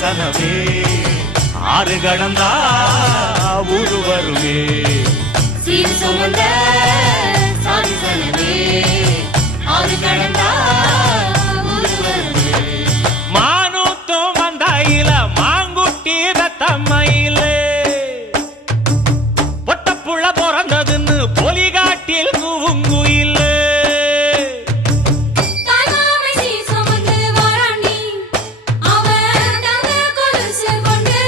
சனமே ஆறு கடந்தா ஊரு வருமே சீர் சுமந்த சாமி சனமே ஆறு கடந்தா ஊரு வருமே மானூத்தும் வந்தாயில மாங்குட்டி ரத்தம்மையில